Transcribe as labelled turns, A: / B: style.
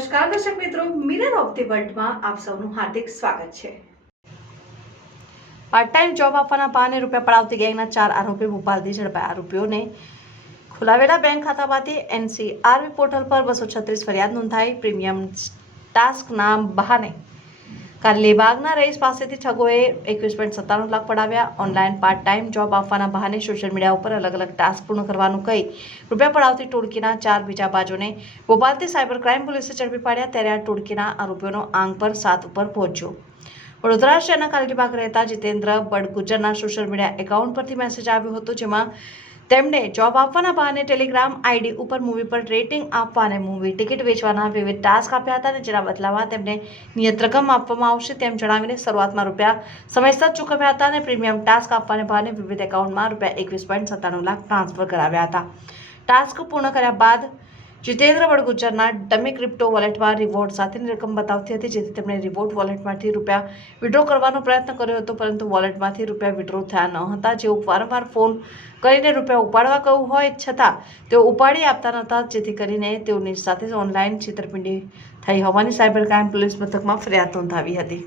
A: નમસ્કાર, દર્શક મિત્રો. મિરર ઓફ ધી વર્લ્ડમાં આપ સૌનું હાર્દિક સ્વાગત છે. પાર્ટ ટાઈમ જોબ આપવાના બહાને રૂપિયા પડાવતી ગેંગના ચાર આરોપી ભોપાલથી ઝડપાયા. આરોપીઓને ખોલાવેલા બેંક ખાતામાંથી એનસીઆરબી પોર્ટલ પર બસો છત્રીસ ફરિયાદ નોંધાઈ. પ્રીમિયમ ટાસ્કના બહાને કાલીબાગના રહીશ પાસેથી ઠગોએ એકવીસ પોઈન્ટ સત્તાણું લાખ પડાવ્યા. ઓનલાઈન પાર્ટ ટાઈમ જોબ આપવાના બહાને સોશિયલ મીડિયા ઉપર અલગ અલગ ટાસ્ક પૂર્ણ કરવાનું કહી રૂપિયા પડાવતી ટોળકીના ચાર બીજા બાજુને ભોપાલથી સાયબર ક્રાઇમ પોલીસે ઝડપી પાડ્યા ત્યારે આ ટોળકીના આરોપીઓનો આંગ પર સાત ઉપર પહોંચ્યો. વડોદરા શહેરના કાલડીબાગ રહેતા જીતેન્દ્ર બડગુજરના સોશિયલ મીડિયા એકાઉન્ટ પરથી મેસેજ આવ્યો હતો, જેમાં તેમણે જોબ આપવાના બહાને ટેલિગ્રામ આઈડી ઉપર મૂવી પર રેટિંગ આપવા અને મૂવી ટિકિટ વેચવાના વિવિધ ટાસ્ક આપ્યા હતા અને જેના બદલામાં તેમને નિયત રકમ આપવામાં આવશે તેમ જણાવીને શરૂઆતમાં રૂપિયા સમયસર ચૂકવ્યા હતા અને પ્રીમિયમ ટાસ્ક આપવાને બહાને વિવિધ એકાઉન્ટમાં રૂપિયા એકવીસ પોઈન્ટ સત્તાણું લાખ ટ્રાન્સફર કરાવ્યા હતા. ટાસ્ક પૂર્ણ કર્યા બાદ જીતેન્દ્ર વડગુજરના ડમી ક્રિપ્ટો વોલેટમાં રિવોર્ડ સાથેની રકમ બતાવતી હતી, જેથી તેમણે રિવોર્ડ વોલેટમાંથી રૂપિયા વિડ્રો કરવાનો પ્રયત્ન કર્યો હતો, પરંતુ વોલેટમાંથી રૂપિયા વિડ્રો થયા ન હતા. જેઓ વારંવાર ફોન કરીને રૂપિયા ઉપાડવા કહ્યું હોય, છતાં તેઓ ઉપાડી આપતા નહોતા, જેથી કરીને તેઓની સાથે ઓનલાઈન છેતરપિંડી થઈ હોવાની સાયબર ક્રાઇમ પોલીસ મથકમાં ફરિયાદ નોંધાવી હતી.